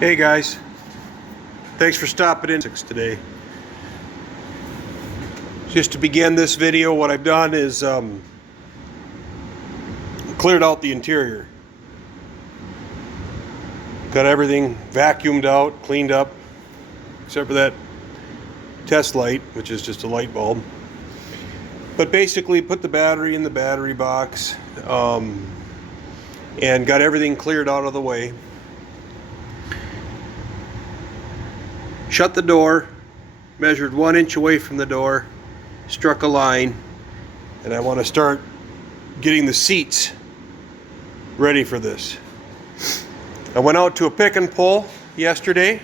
Hey guys, thanks for stopping in today. Just to begin this video, what I've done is cleared out the interior. Got everything vacuumed out, cleaned up, except for that test light, which is just a light bulb. But basically put the battery in the battery box and got everything cleared out of the way. Shut the door, measured 1 inch away from the door, struck a line, and I want to start getting the seats ready for this. I went out to a pick and pull yesterday,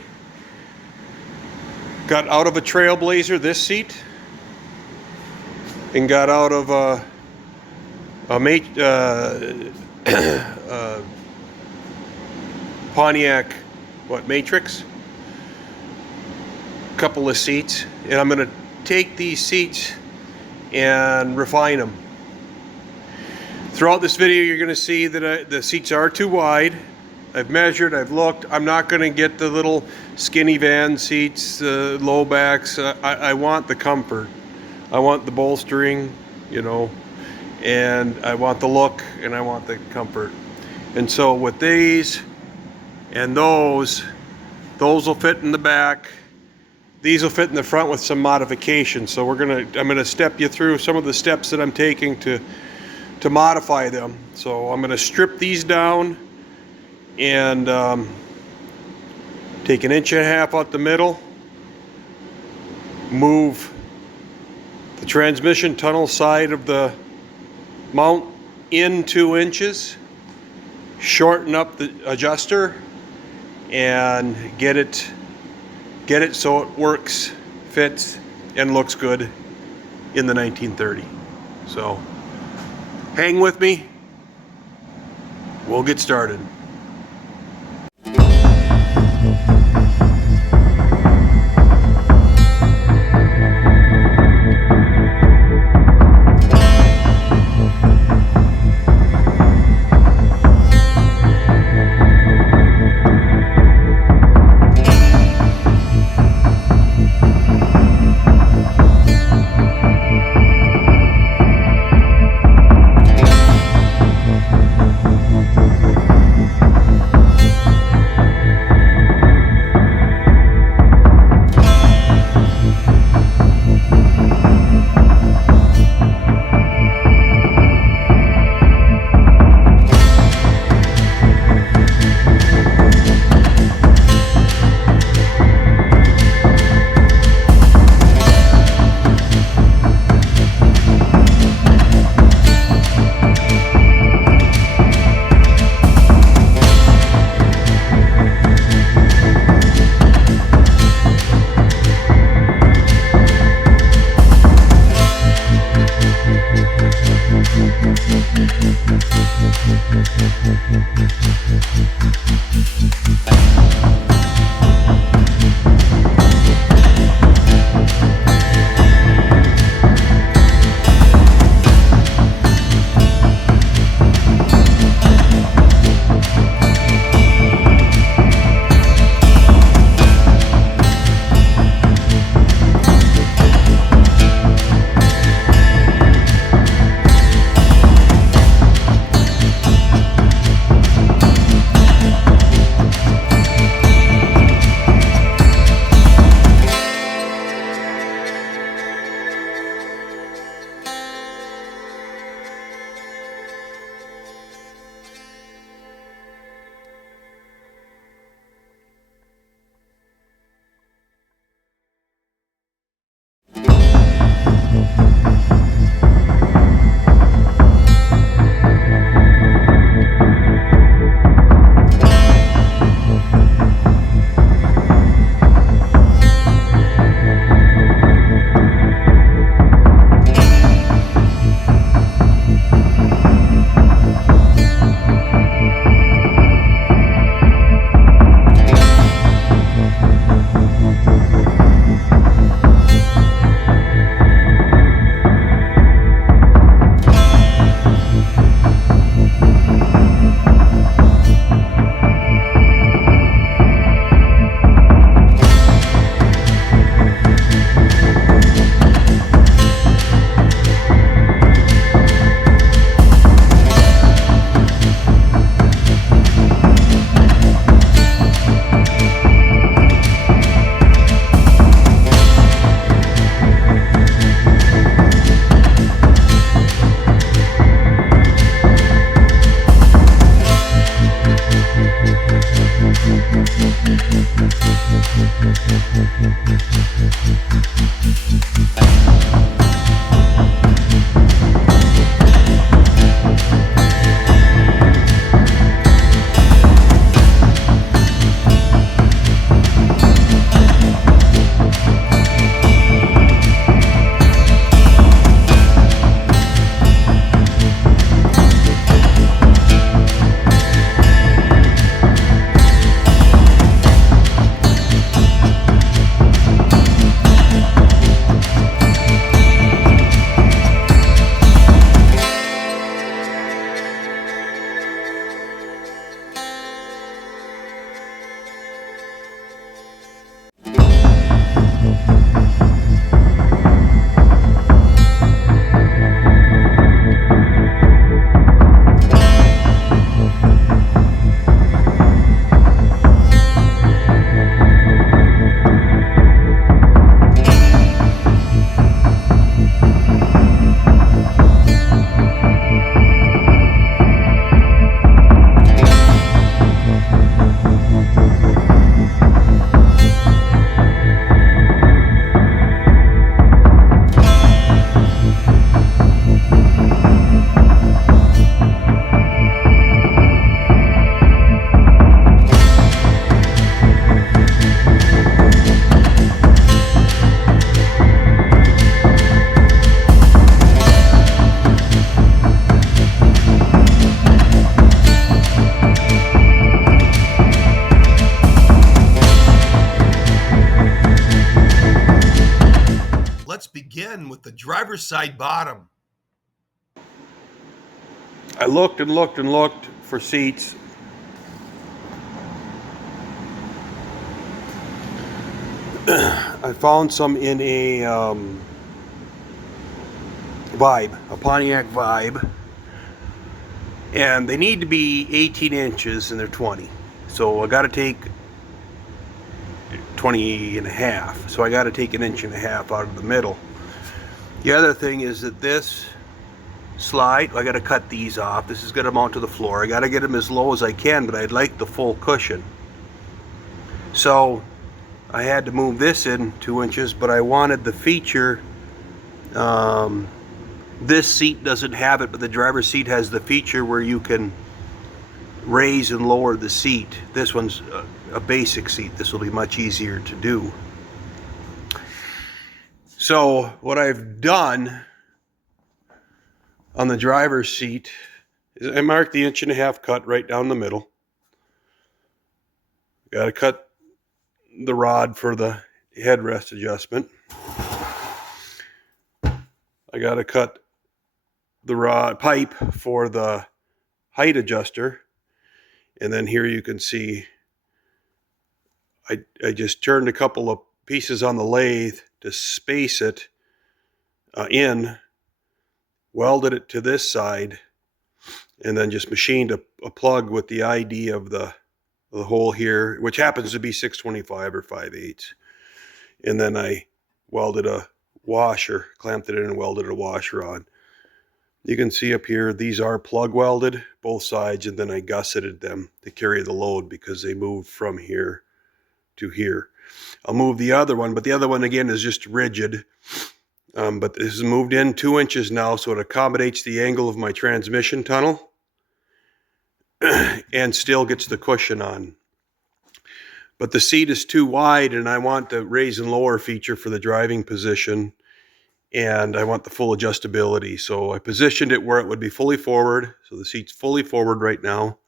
got out of a Trailblazer this seat, and got out of a Pontiac, Matrix? Couple of seats, and I'm going to take these seats and refine them. Throughout this video you're going to see that the seats are too wide. I've measured, I've looked. I'm not going to get the little skinny van seats, low backs. I want the comfort. I want the bolstering, and I want the look, and I want the comfort. And so with these and those will fit in the back. These will fit in the front with some modifications. So I'm gonna step you through some of the steps that I'm taking to modify them. So I'm gonna strip these down and take 1.5 inches out the middle, move the transmission tunnel side of the mount in 2 inches, shorten up the adjuster, and get it so it works, fits, and looks good in the 1930. So hang with me, we'll get started. the driver's side bottom. I looked and looked and looked for seats. I found some in a Vibe, a Pontiac Vibe, and they need to be 18 inches and they're 20. So I got to take 20 and a half. So I got to take 1.5 inches out of the middle. The other thing is that this slide, I got to cut these off. This is going to mount to the floor. I got to get them as low as I can, but I'd like the full cushion. So I had to move this in 2 inches, but I wanted the feature. This seat doesn't have it, but the driver's seat has the feature where you can raise and lower the seat. This one's a basic seat. This will be much easier to do. So what I've done on the driver's seat is I marked the 1.5 inch cut right down the middle. Got to cut the rod for the headrest adjustment. I got to cut the rod pipe for the height adjuster. And then here you can see I just turned a couple of pieces on the lathe to space it in, welded it to this side, and then just machined a plug with the ID of the hole here, which happens to be 625 or 5/8. And then I welded a washer, clamped it in and welded a washer on. You can see up here, these are plug welded, both sides, and then I gusseted them to carry the load because they moved from here to here. I'll move the other one, but the other one again is just rigid. But this is moved in 2 inches now, so it accommodates the angle of my transmission tunnel and still gets the cushion on. But the seat is too wide, and I want the raise and lower feature for the driving position. And I want the full adjustability. So I positioned it where it would be fully forward. So the seat's fully forward right now.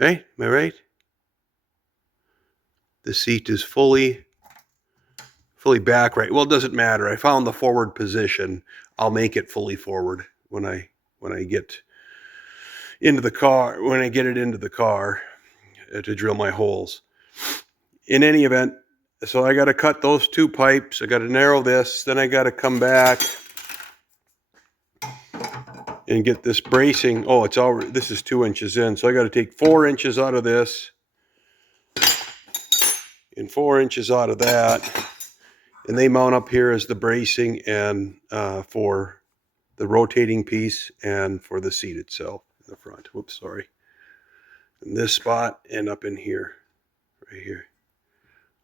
Right? Am I right? The seat is fully back right. Well, it doesn't matter. I found the forward position. I'll make it fully forward when I get into the car, when I get it into the car to drill my holes. In any event, so I got to cut those 2 pipes. I got to narrow this. Then I got to come back and get this bracing. Oh, it's already, this is 2 inches in. So I got to take 4 inches out of this and 4 inches out of that. And they mount up here as the bracing and for the rotating piece and for the seat itself in the front. Whoops, sorry. In this spot and up in here, right here,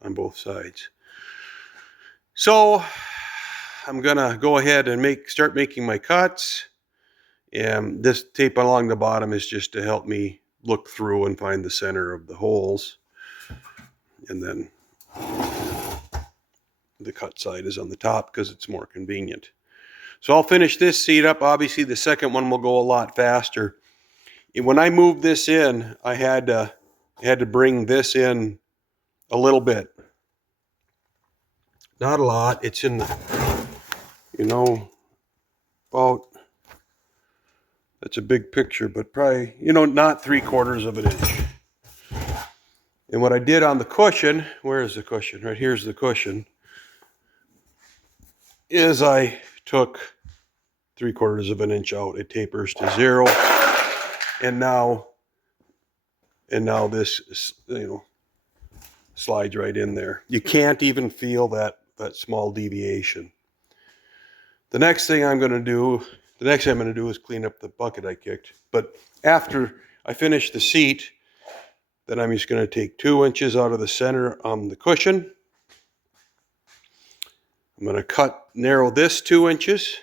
on both sides. So I'm gonna go ahead and start making my cuts. And this tape along the bottom is just to help me look through and find the center of the holes. And then the cut side is on the top because it's more convenient. So I'll finish this seat up. Obviously the second one will go a lot faster. And when I moved this in, I had to bring this in a little bit. Not a lot. It's in the, about, that's a big picture, but probably, not 3/4 of an inch. And what I did on the cushion, where is the cushion? Right here's the cushion, is I took 3/4 of an inch out. It tapers to 0. And now this, slides right in there. You can't even feel that small deviation. The next thing I'm going to do is clean up the bucket I kicked. But after I finish the seat, then I'm just going to take 2 inches out of the center on the cushion. I'm going to narrow this 2 inches,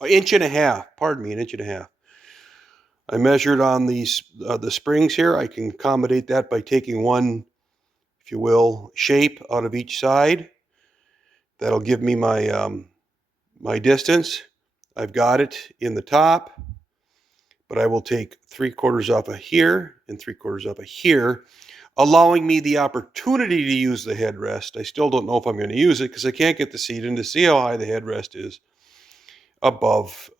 1.5 inches, pardon me, 1.5 inches. I measured on these the springs here. I can accommodate that by taking one, if you will, shape out of each side. That'll give me my my distance. I've got it in the top, but I will take 3/4 off of here and 3/4 off of here. allowing me the opportunity to use the headrest. I still don't know if I'm going to use it because I can't get the seat in to see how high the headrest is above,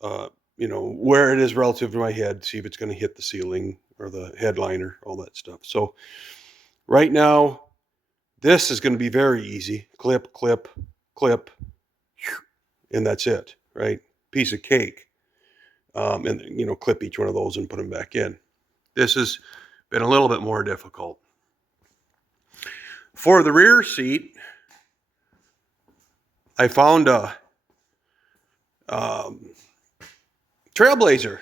where it is relative to my head, see if it's going to hit the ceiling or the headliner, all that stuff. So right now, this is going to be very easy. Clip, clip, clip, and that's it, right? Piece of cake. And, clip each one of those and put them back in. This has been a little bit more difficult. For the rear seat, I found a Trailblazer.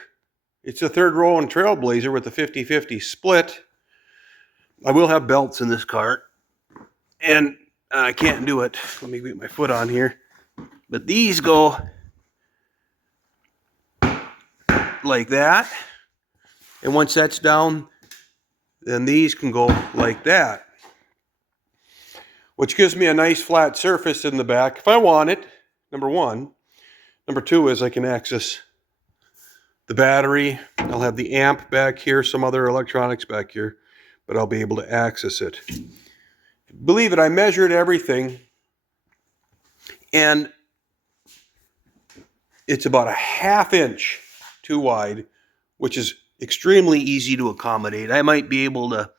It's a third row and Trailblazer with a 50-50 split. I will have belts in this cart, and I can't do it. Let me get my foot on here. But these go like that, and once that's down, then these can go like that, which gives me a nice flat surface in the back if I want it, number one. Number two is I can access the battery. I'll have the amp back here, some other electronics back here, but I'll be able to access it. Believe it, I measured everything, and it's about a 1/2 inch too wide, which is extremely easy to accommodate. I might be able to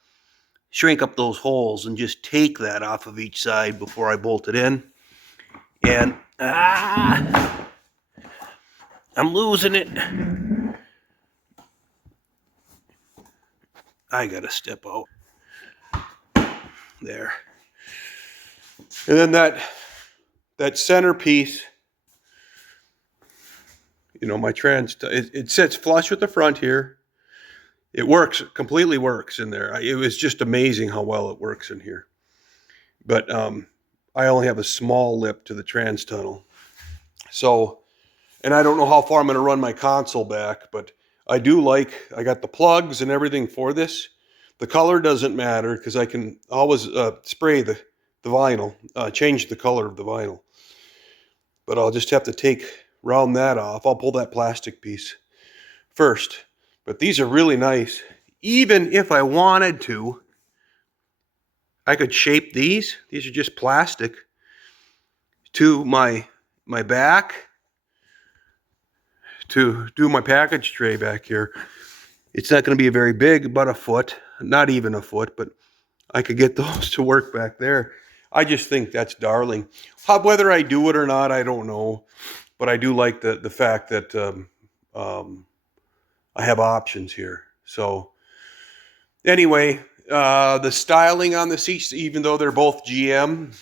shrink up those holes and just take that off of each side before I bolt it in. And I'm losing it. I gotta step out. There. And then that centerpiece, my it sits flush with the front here. It works, completely works in there. It was just amazing how well it works in here. But I only have a small lip to the trans tunnel. So, and I don't know how far I'm going to run my console back, but I got the plugs and everything for this. The color doesn't matter because I can always spray the vinyl, change the color of the vinyl. But I'll just have to round that off. I'll pull that plastic piece first. But these are really nice. Even if I wanted to, I could shape these. These are just plastic to my back to do my package tray back here. It's not going to be very big, about a foot, not even a foot, but I could get those to work back there. I just think that's darling. Whether I do it or not, I don't know. But I do like the fact that I have options here. So anyway, the styling on the seats, even though they're both GM,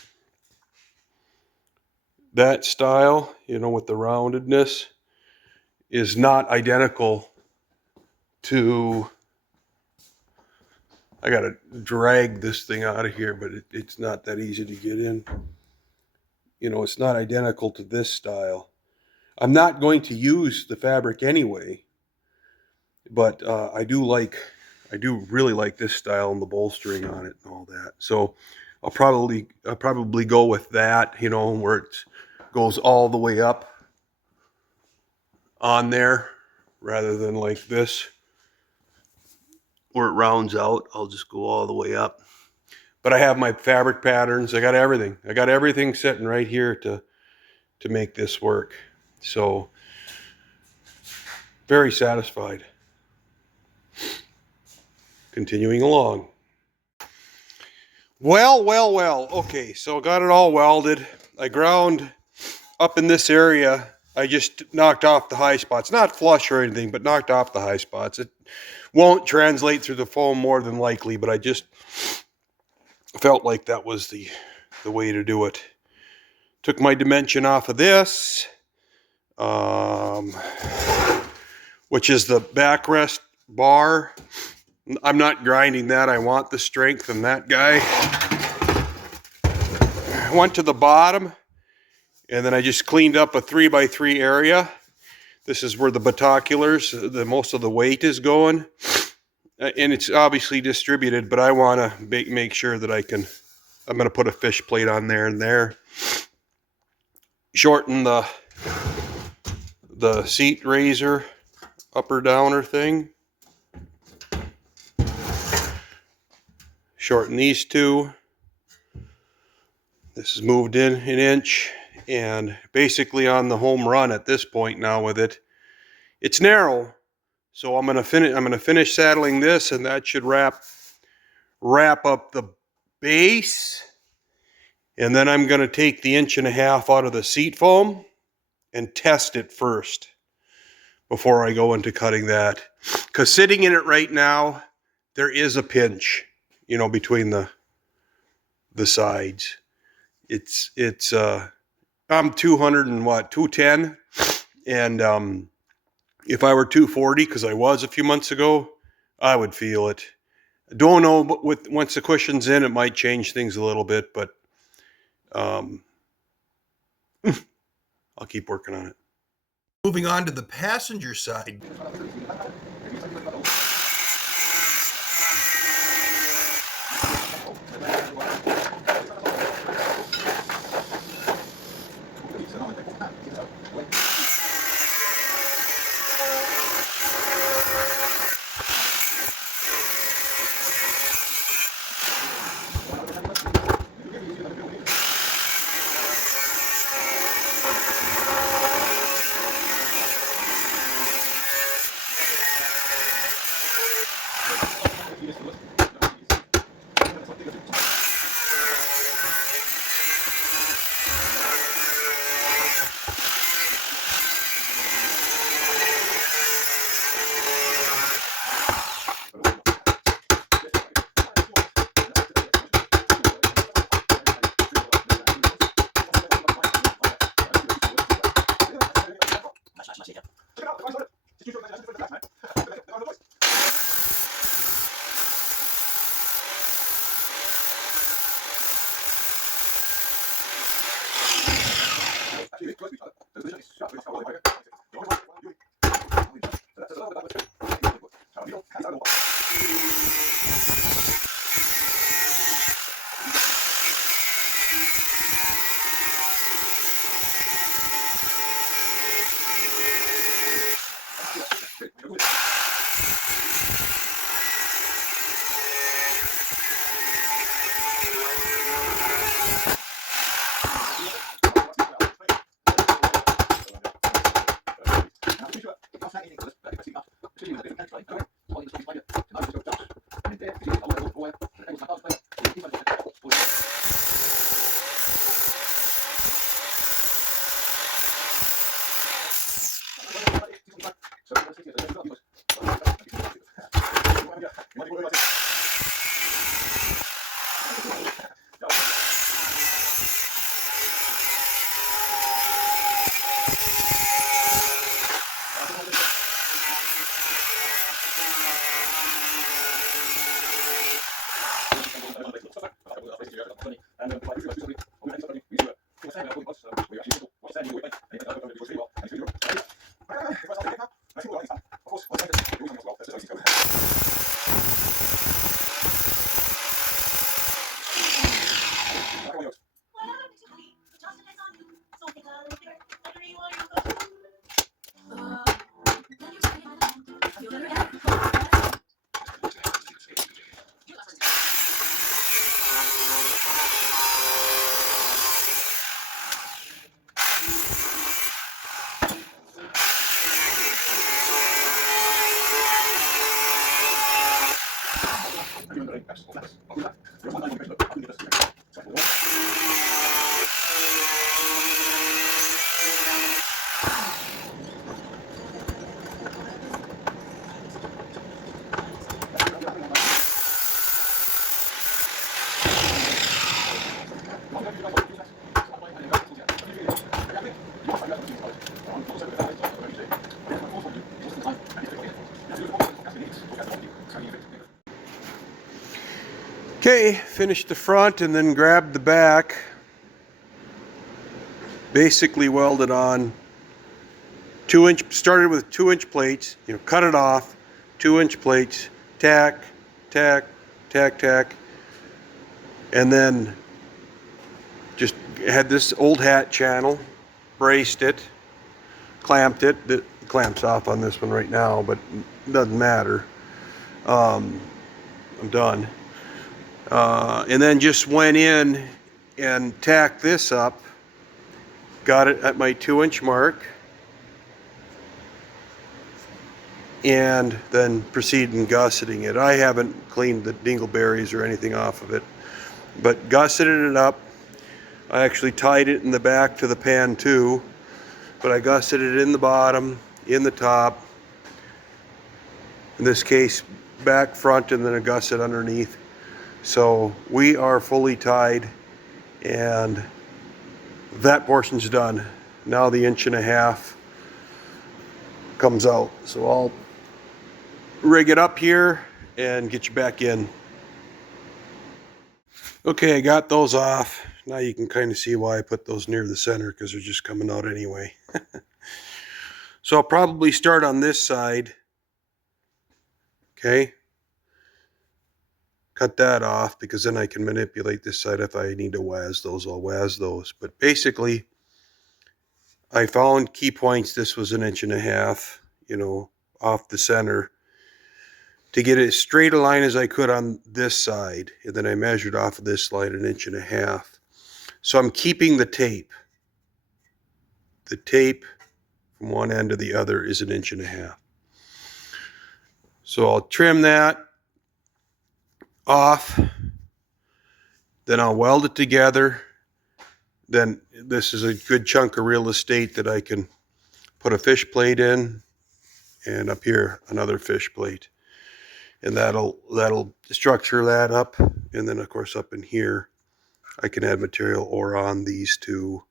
that style, with the roundedness, is not identical to... I gotta drag this thing out of here, but it's not that easy to get in. It's not identical to this style. I'm not going to use the fabric anyway, but I do really like this style and the bolstering on it and all that. So I'll probably go with that, where it goes all the way up on there rather than like this, where it rounds out. I'll just go all the way up. But I have my fabric patterns. I got everything. I got everything sitting right here to make this work. So very satisfied. Continuing along. Well. Okay, so got it all welded. I ground up in this area. I just knocked off the high spots. Not flush or anything, but knocked off the high spots. It won't translate through the foam more than likely, but I just felt like that was the way to do it. Took my dimension off of this, which is the backrest bar. I'm not grinding that. I want the strength in that guy. I went to the bottom, and then I just cleaned up a 3x3 area. This is where the binoculars, most of the weight is going. And it's obviously distributed, but I want to make sure that I'm going to put a fish plate on there and there. Shorten the seat raiser, upper downer thing. Shorten these two. This is moved in an inch, and basically on the home run at this point now with it. It's narrow, so I'm gonna finish saddling this, and that should wrap up the base. And then I'm gonna take the 1.5 inch out of the seat foam and test it first before I go into cutting that. Because sitting in it right now, there is a pinch, between the sides. I'm 210, and if I were 240, because I was a few months ago, I would feel it. Don't know, but once the cushion's in, it might change things a little bit, but I'll keep working on it. Moving on to the passenger side. Okay, finished the front and then grabbed the back. Basically welded on 2-inch, started with 2-inch plates, cut it off, 2-inch plates, tack, tack, tack, tack, and then just had this old hat channel, braced it, clamped it. The clamp's off on this one right now, but it doesn't matter. I'm done. And then just went in and tacked this up, got it at my 2-inch mark, and then proceeded in gusseting it. I haven't cleaned the dingleberries or anything off of it, but gusseted it up. I actually tied it in the back to the pan too, but I gusseted it in the bottom, in the top, in this case back, front, and then a gusset underneath. So we are fully tied, and that portion's done. Now the 1.5 comes out. So I'll rig it up here and get you back in. Okay, I got those off. Now you can kind of see why I put those near the center, because they're just coming out anyway. So I'll probably start on this side. Okay. Cut that off, because then I can manipulate this side. If I need to waz those, I'll waz those. But basically, I found key points. This was 1.5 inches, off the center, to get as straight a line as I could on this side. And then I measured off of this line 1.5 inches. So I'm keeping the tape. The tape from one end to the other is 1.5 inches. So I'll trim that off. Then I'll weld it together. Then this is a good chunk of real estate that I can put a fish plate in, and up here another fish plate, and that'll structure that up. And then of course up in here I can add material, or on these two,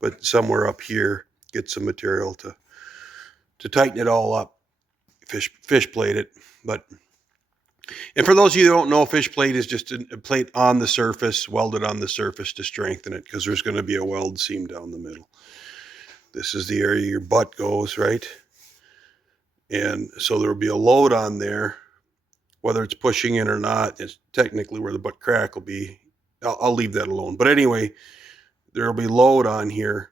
but somewhere up here get some material to tighten it all up, fish plate it. And for those of you that don't know, fish plate is just a plate on the surface, welded on the surface to strengthen it, because there's going to be a weld seam down the middle. This is the area your butt goes, right? And so there will be a load on there, whether it's pushing in or not. It's technically where the butt crack will be. I'll leave that alone. But anyway, there will be load on here,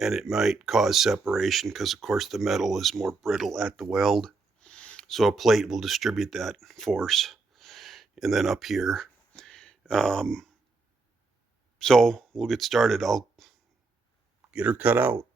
and it might cause separation, because of course the metal is more brittle at the weld. So a plate will distribute that force. And then up here. So we'll get started. I'll get her cut out.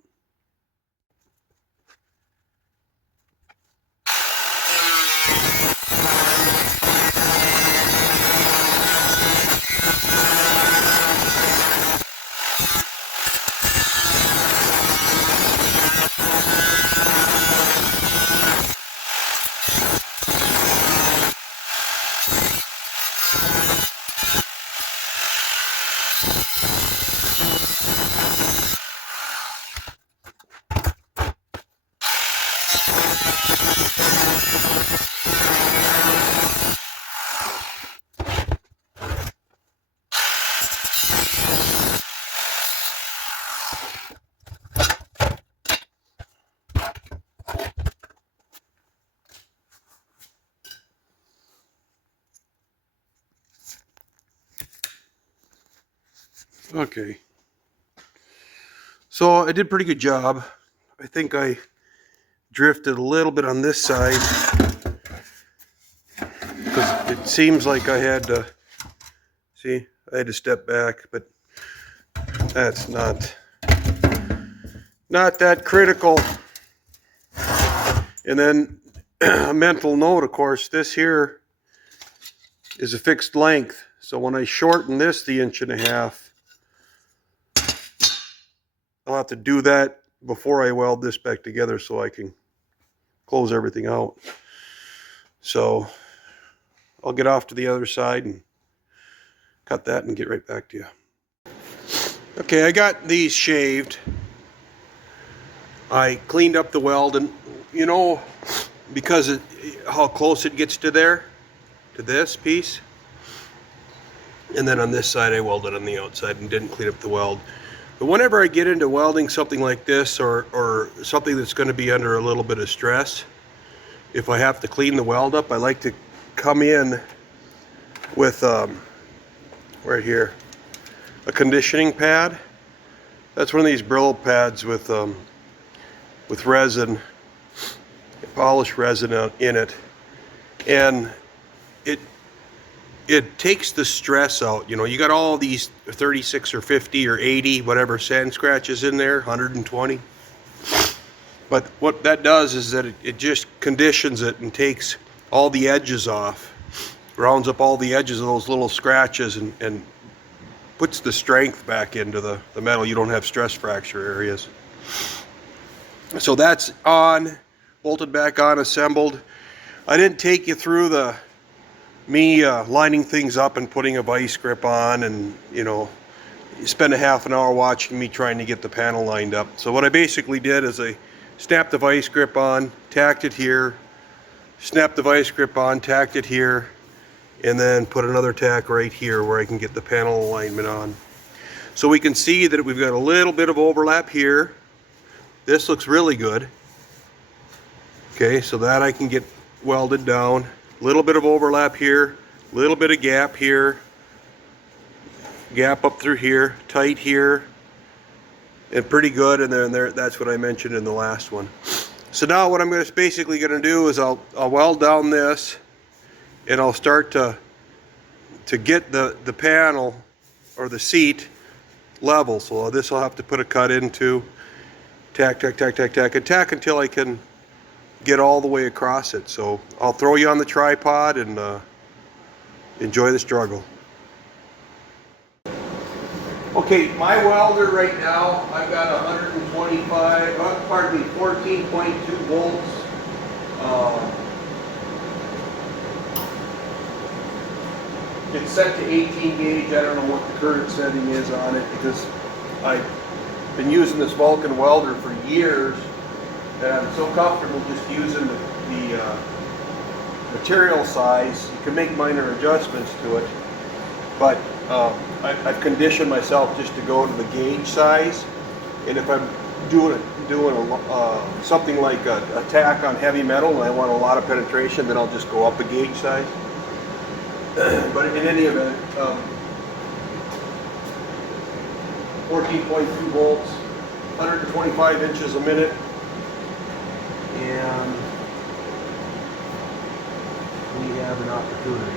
Okay. So I did a pretty good job. I think I drifted a little bit on this side, because it seems like I had to, see, I had to step back, but that's not that critical. And then a mental note, of course, this here is a fixed length. So when I shorten this the 1.5 inches, I'll have to do that before I weld this back together, so I can close everything out. So I'll get off to the other side and cut that and get right back to you. Okay, I got these shaved. I cleaned up the weld, and because how close it gets to this piece, and then on this side I welded on the outside and didn't clean up the weld. But whenever I get into welding something like this, or something that's going to be under a little bit of stress, if I have to clean the weld up, I like to come in with right here, a conditioning pad. That's one of these Brillo pads with resin, polished resin in it, and it takes the stress out. You know, you got all these 36 or 50 or 80, whatever sand scratches in there, 120. But what that does is that it just conditions it and takes all the edges off, rounds up all the edges of those little scratches, and puts the strength back into the metal. You don't have stress fracture areas. So that's on, bolted back on, assembled. I didn't take you through me lining things up and putting a vice grip on, and you spend a half an hour watching me trying to get the panel lined up. So what I basically did is I snapped the vice grip on, tacked it here, snapped the vice grip on, tacked it here, and then put another tack right here where I can get the panel alignment on. So we can see that we've got a little bit of overlap here. This looks really good. Okay, so that I can get welded down. A little bit of overlap here, a little bit of gap here, gap up through here, tight here, and pretty good. And then that's what I mentioned in the last one. So now what I'm basically going to do is I'll weld down this, and I'll start to get the panel or the seat level. So this I'll have to put a cut into, tack, tack, tack, tack, tack, and tack until I can get all the way across it. So I'll throw you on the tripod and enjoy the struggle. Okay, my welder right now, I've got 14.2 volts. It's set to 18 gauge. I don't know what the current setting is on it because I've been using this Vulcan welder for years, and I'm so comfortable just using the material size. You can make minor adjustments to it, but I've conditioned myself just to go to the gauge size. And if I'm doing something like a tack on heavy metal and I want a lot of penetration, then I'll just go up a gauge size. But in any event, 14.2 volts, 125 inches a minute, and we have an opportunity.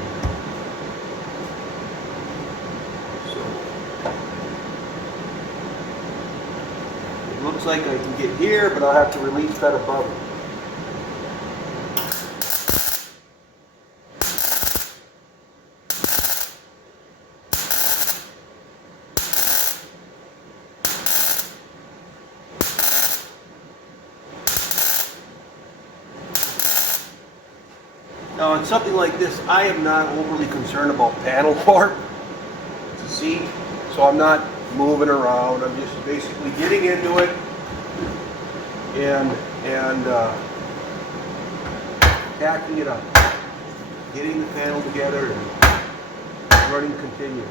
Looks like I can get here, but I'll have to release that above it. Now on something like this, I am not overly concerned about panel warp. It's a seat, so I'm not moving around. I'm just basically getting into it and tacking it up, getting the panel together and running continuous.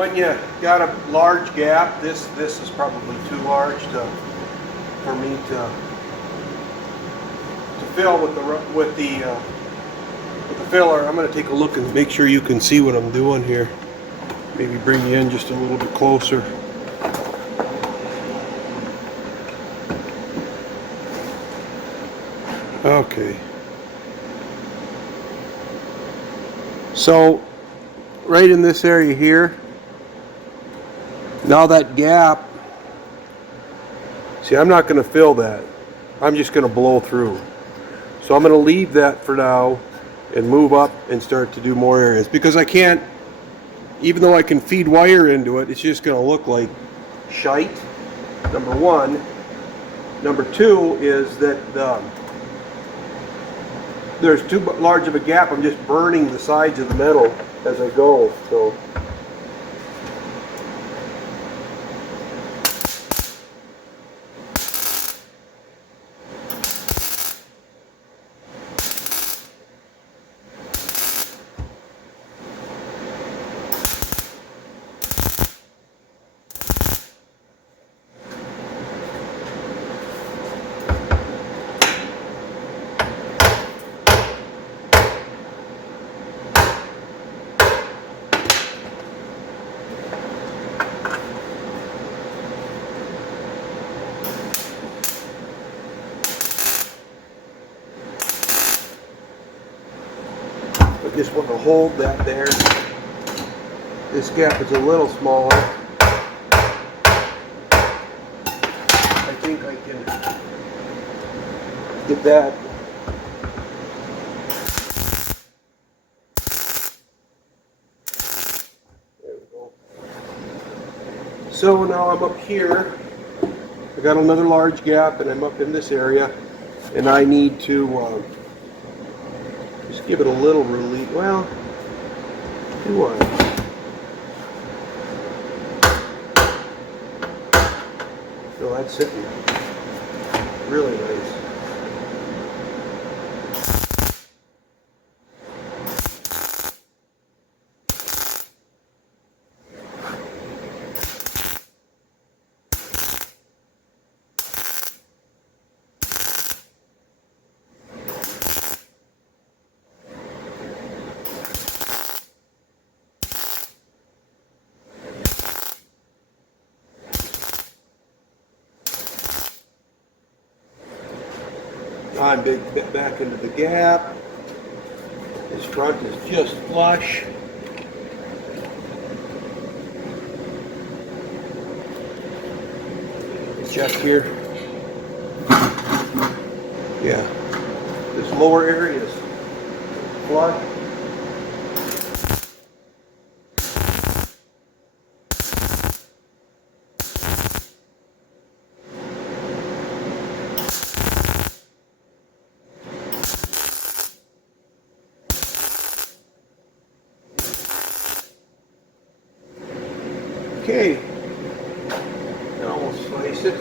when you got a large gap, this is probably too large for me to fill with the filler. I'm going to take a look and make sure you can see what I'm doing here. Maybe bring you in just a little bit closer. Okay. So right in this area here, now that gap, see, I'm not going to fill that. I'm just going to blow through. So I'm going to leave that for now and move up and start to do more areas, because I can't, even though I can feed wire into it, it's just going to look like shite, number one. Number two is that there's too large of a gap. I'm just burning the sides of the metal as I go. So I just want to hold that there. This gap is a little smaller. I think I can get that. There we go. So now I'm up here. I got another large gap, and I'm up in this area, and I need to just give it a little relief. Well, do I? No, that's sitting really nice. I'm back into the gap. This front is just flush. Check here. Yeah. This lower area is flush. Okay, now we'll slice it.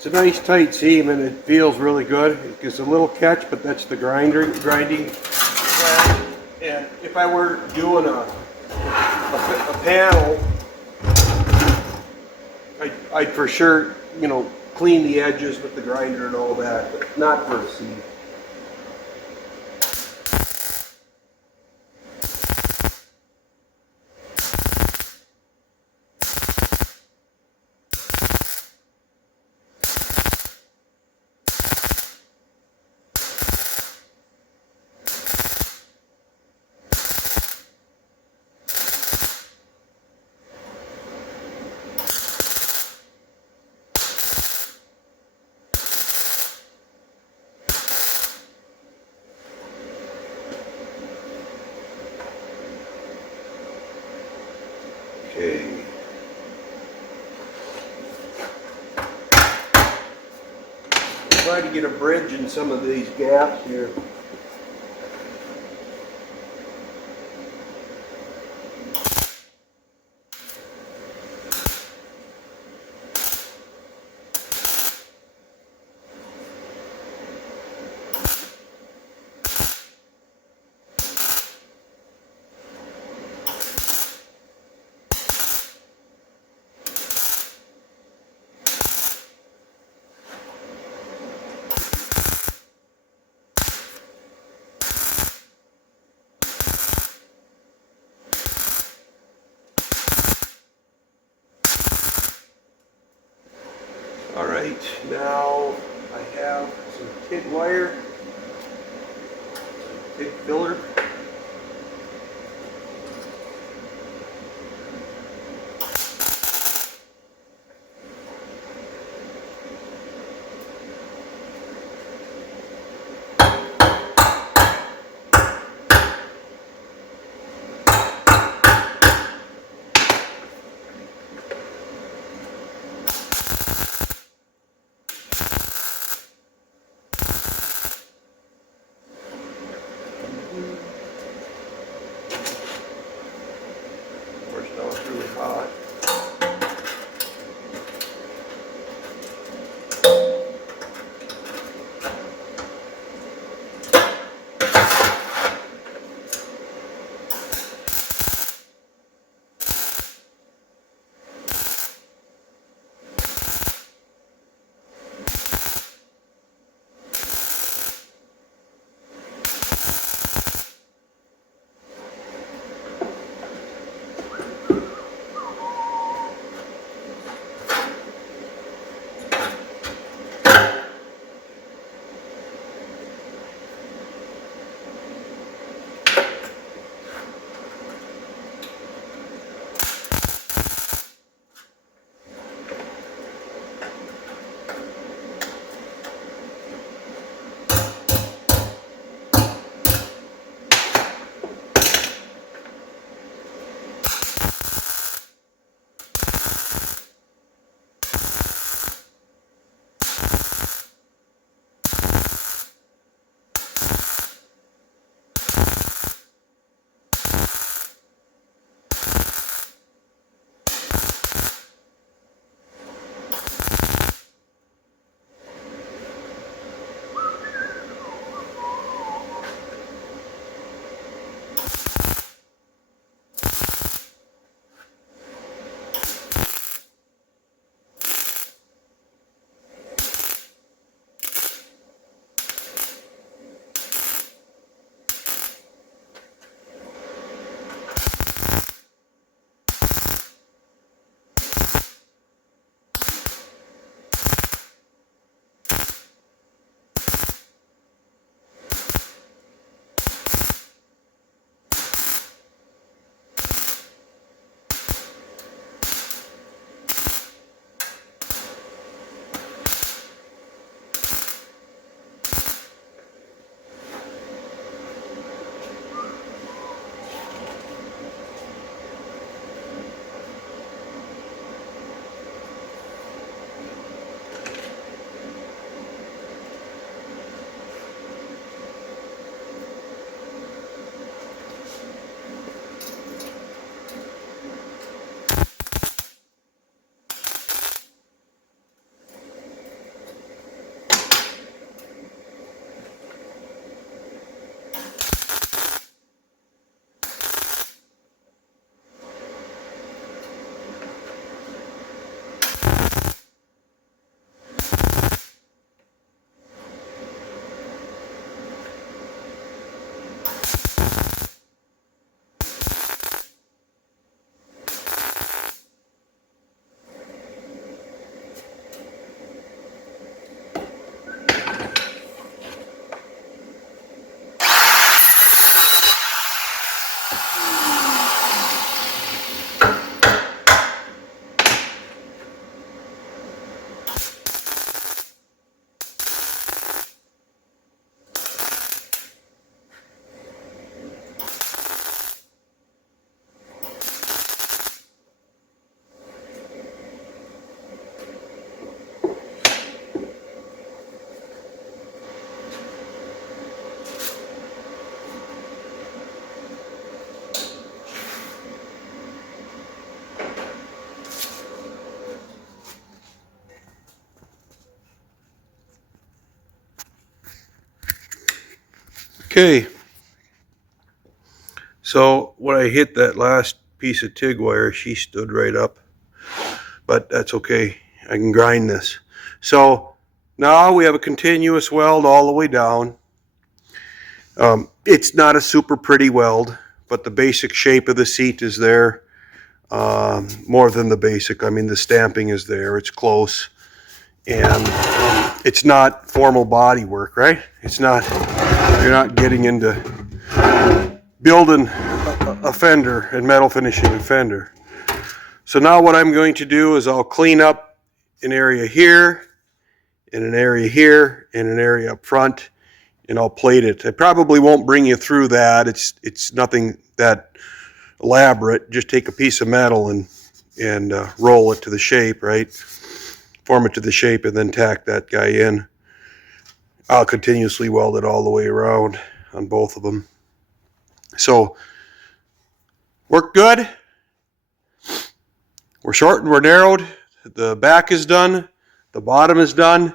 It's a nice tight seam and it feels really good. It gets a little catch, but that's the grinding plan. And if I were doing a panel, I'd for sure, you know, clean the edges with the grinder and all that, but not for a seam. Okay. Try to get a bridge in some of these gaps here. All right, now I have some TIG wire, TIG filler. Of course, now it's really hot. Okay, so when I hit that last piece of TIG wire, she stood right up, but that's okay. I can grind this. So now we have a continuous weld all the way down. It's not a super pretty weld, but the basic shape of the seat is there. More than the basic, I mean the stamping is there, it's close. And it's not formal body work, right? It's not, you're not getting into building a fender and metal finishing a fender. So now what I'm going to do is I'll clean up an area here, and an area here, and an area up front, and I'll plate it. I probably won't bring you through that. It's nothing that elaborate. Just take a piece of metal and roll it to the shape, right? Form it to the shape and then tack that guy in. I'll continuously weld it all the way around on both of them. So, work good. We're shortened, we're narrowed. The back is done. The bottom is done.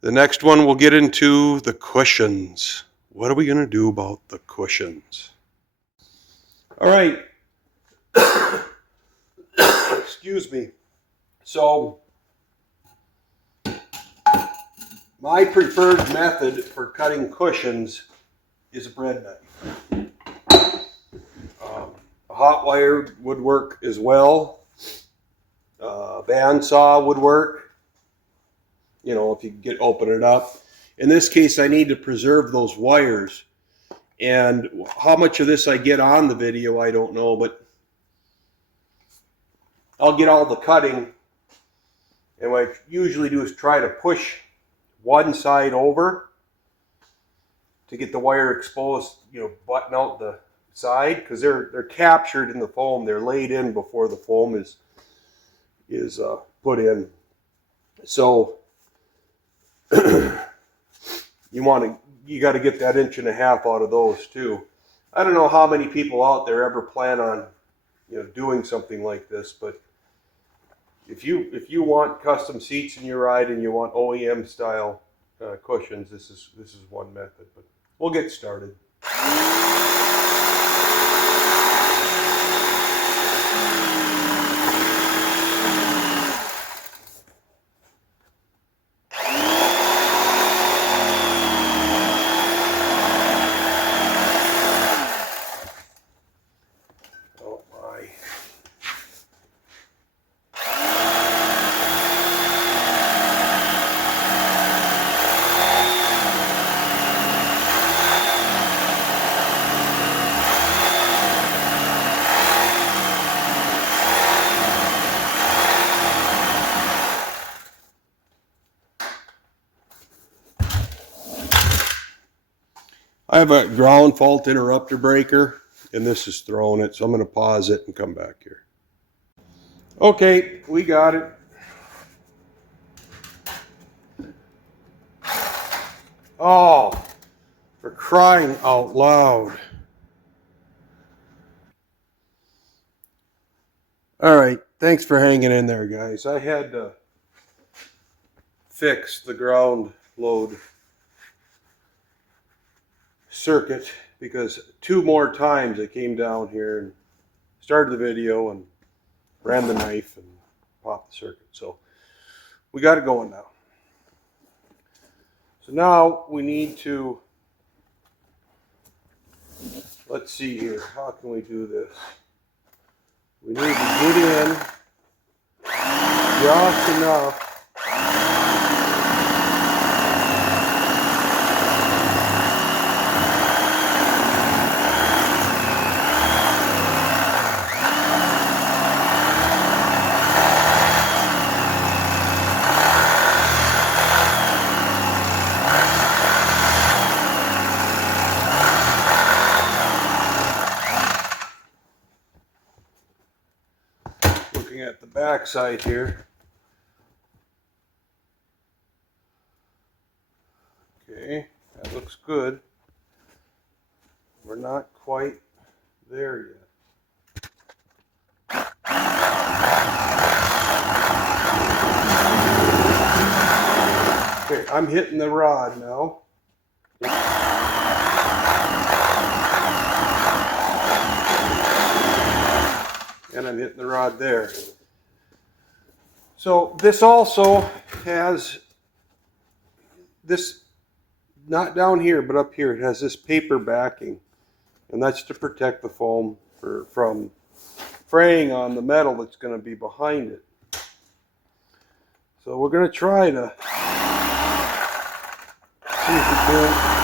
The next one we'll get into the cushions. What are we going to do about the cushions? All right. Excuse me. So, my preferred method for cutting cushions is a bread knife. A hot wire would work as well. A bandsaw would work. You know, if you open it up. In this case, I need to preserve those wires. And how much of this I get on the video, I don't know, but I'll get all the cutting. And what I usually do is try to push one side over to get the wire exposed, you know, button out the side, because they're captured in the foam. They're laid in before the foam is put in. So you got to get that 1.5 inches out of those too. I don't know how many people out there ever plan on, you know, doing something like this, but if you want custom seats in your ride and you want OEM style cushions, this is one method. But we'll get started. Oh my. I have a ground fault interrupter breaker, and this is throwing it, so I'm going to pause it and come back here. Okay, we got it. Oh, for crying out loud. All right, thanks for hanging in there, guys. I had to fix the ground load circuit because 2 more times I came down here and started the video and ran the knife and popped the circuit. So we got it going now. So now we need to, let's see here, how can we do this? We need to get in just enough looking at the back side here. Okay, that looks good. We're not quite there yet. Okay, I'm hitting the rod now. And I'm hitting the rod there. So this also has this, not down here, but up here, it has this paper backing. And that's to protect the foam from fraying on the metal that's going to be behind it. So we're going to try to see if we can.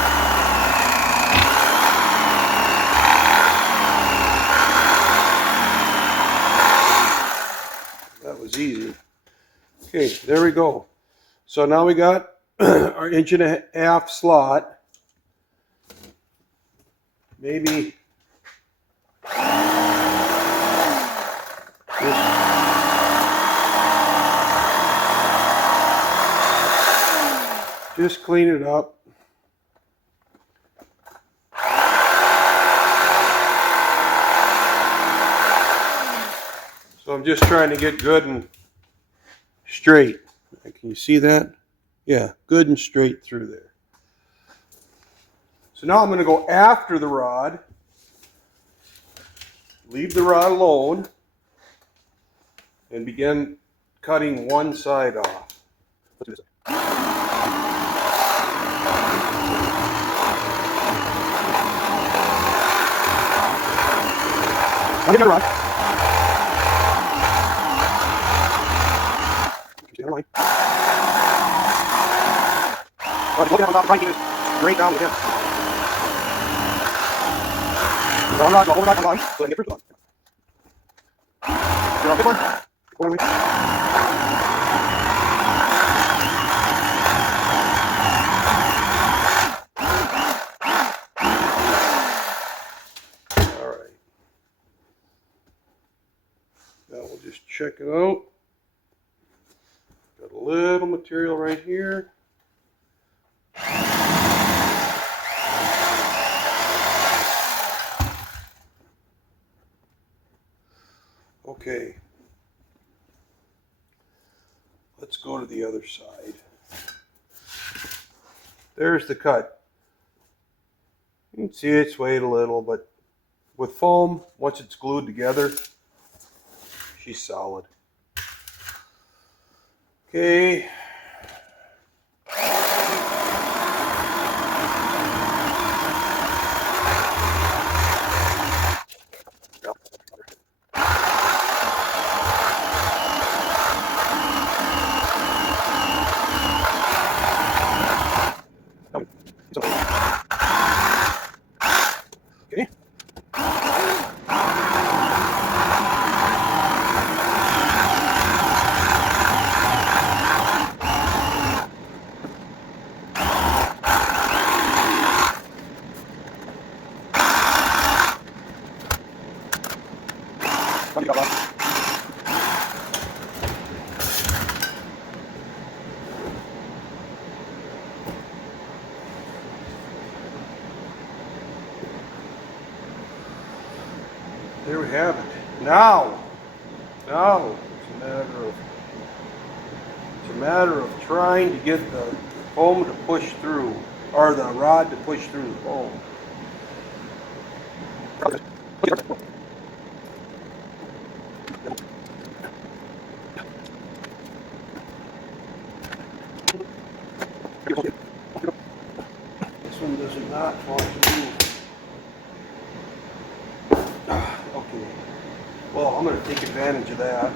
That was easy. Okay, there we go. So now we got our 1.5 inch slot. Maybe just clean it up. So I'm just trying to get good and straight. Can you see that? Yeah, good and straight through there. So now I'm going to go after the rod, leave the rod alone, and begin cutting one side off. Let's do this. Now get the rod. Stay on the line. Well, looking at the right, is straight down with him. One rod, go over that line, so I can get through the line. Get on this one. Go on the line. All right. Now we'll just check it out. Got a little material right here. Okay, let's go to the other side. There's the cut. You can see it's swayed a little, but with foam, once it's glued together, she's solid. Okay. Okay. There we have it. Now it's a matter of trying to get the foam to push through, or the rod to push through the foam. This one does not want to move. Okay. Well, I'm going to take advantage of that.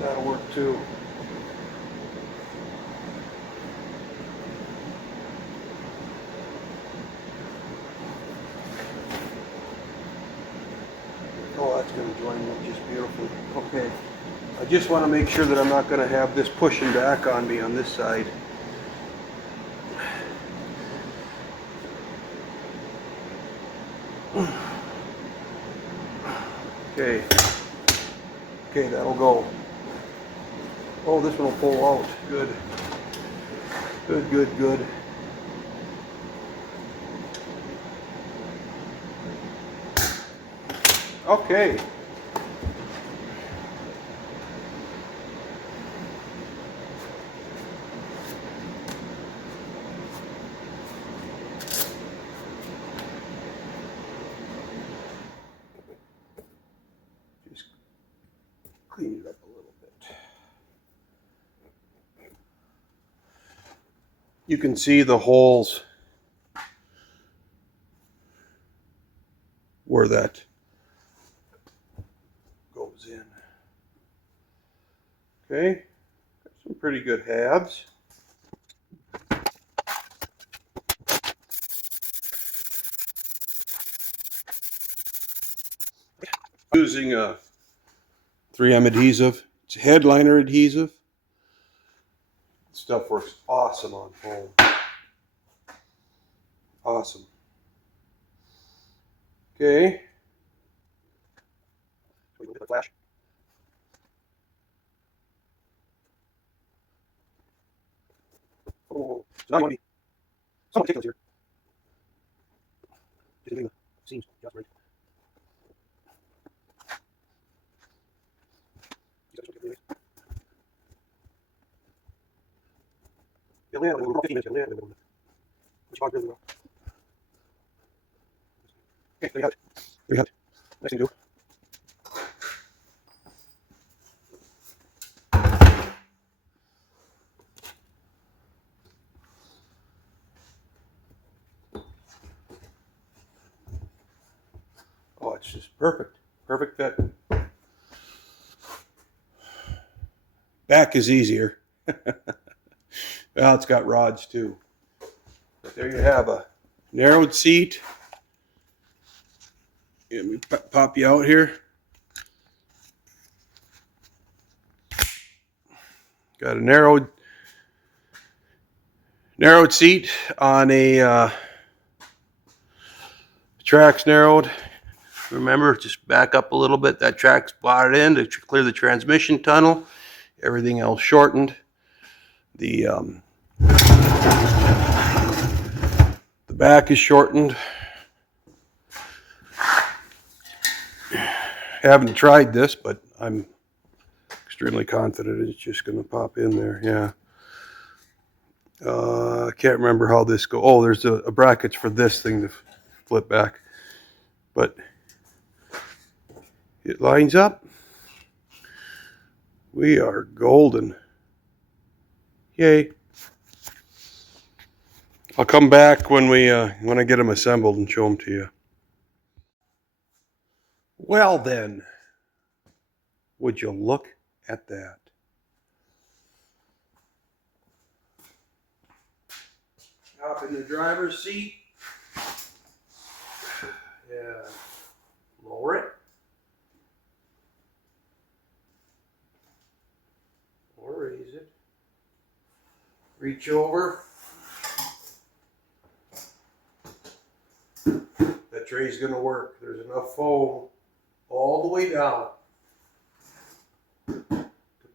That'll work too. Oh, that's going to join in just beautifully. Okay. I just want to make sure that I'm not going to have this pushing back on me on this side. Okay. Okay, that'll go. Oh, this one will pull out. Good. Good, good, good. Okay. Just clean it up a little bit. You can see the holes where that goes in. Okay, got some pretty good halves. Using a 3M adhesive. It's headliner adhesive. Stuff works awesome on foam. Awesome. Okay. Flash. Oh, so now you want to be somewhat meticulous here. Just getting the seams just right. Okay, there you have it. There you have it. Next thing to do. Oh, it's just perfect. Perfect fit. Back is easier. Well, it's got rods too. But there you have a narrowed seat. Let me pop you out here. Got a narrowed seat on a track's narrowed. Remember, just back up a little bit. That track's blotted in to clear the transmission tunnel. Everything else shortened. The back is shortened. Haven't tried this, but I'm extremely confident it's just going to pop in there. Yeah. I can't remember how this goes. Oh, there's a brackets for this thing to flip back. But it lines up. We are golden. Yay. I'll come back when I get them assembled and show them to you. Well then, would you look at that? Hop in the driver's seat. Yeah. Lower it. Or raise it. Reach over. That tray's going to work. There's enough foam all the way down to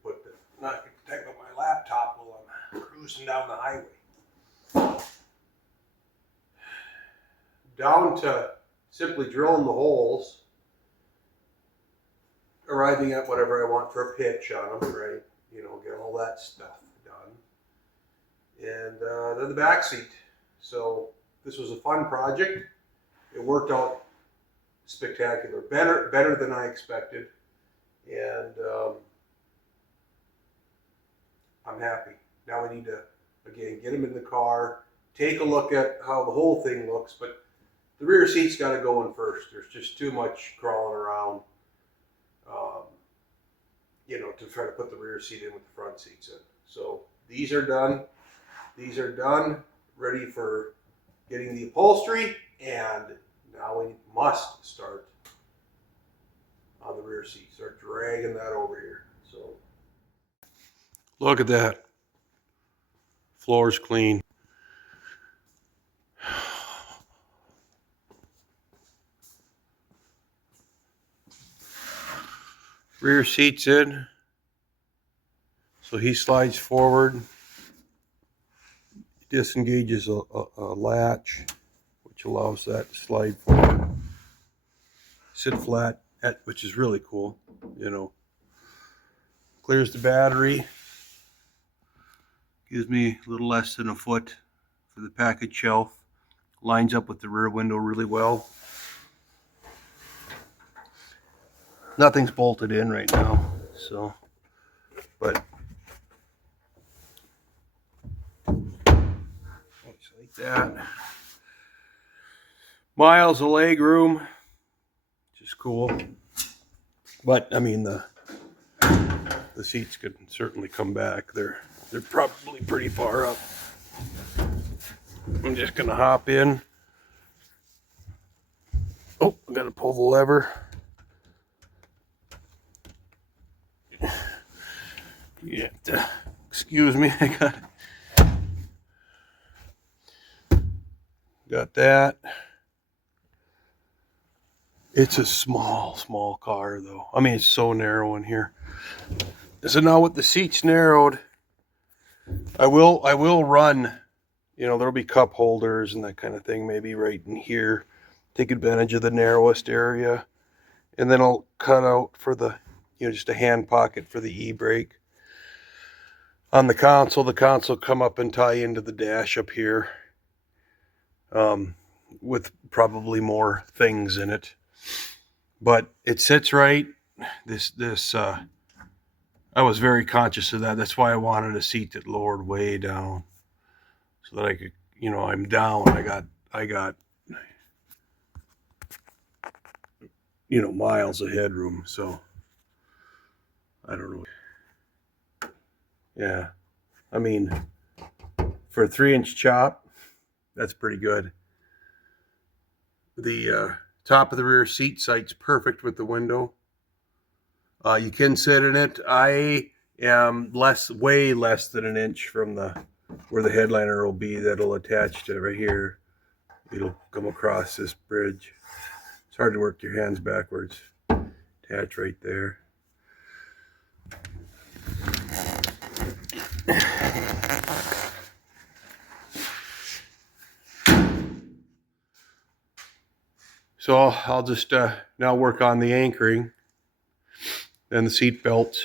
put the, not to protect my laptop while I'm cruising down the highway. Down to simply drilling the holes, arriving at whatever I want for a pitch on them, right? You know, get all that stuff done. And then the back seat. So this was a fun project. It worked out spectacular, better than I expected, and I'm happy. Now we need to again get them in the car, take a look at how the whole thing looks, but the rear seat's got to go in first. There's just too much crawling around, you know, to try to put the rear seat in with the front seats in. So these are done. These are done, ready for getting the upholstery, and now we must start rear seat. Start dragging that over here. So look at that. Floor's clean. Rear seat's in. So he slides forward. Disengages a latch, which allows that to slide forward. Sit flat, which is really cool, you know. Clears the battery. Gives me a little less than a foot for the package shelf. Lines up with the rear window really well. Nothing's bolted in right now, so, but looks like that. Miles of leg room, which is cool. But I mean, the seats could certainly come back. They're probably pretty far up. I'm just gonna hop in. Oh, I gotta pull the lever. You have to excuse me. I got that. It's a small car though. I mean, it's so narrow in here. So now with the seats narrowed, I will run, you know, there'll be cup holders and that kind of thing, maybe right in here. Take advantage of the narrowest area. And then I'll cut out for the, you know, just a hand pocket for the e-brake. On the console come up and tie into the dash up here. With probably more things in it. But it sits right. I was very conscious of that. That's why I wanted a seat that lowered way down, so that I could, you know, I'm down. I got, you know, miles of headroom. So I don't know. Yeah, I mean, for a 3-inch chop, that's pretty good. The top of the rear seat site's perfect with the window. You can sit in it. I am way less than an inch from where the headliner will be. That'll attach to right here. It'll come across this bridge. It's hard to work your hands backwards. Attach right there. So I'll just now work on the anchoring and the seat belts.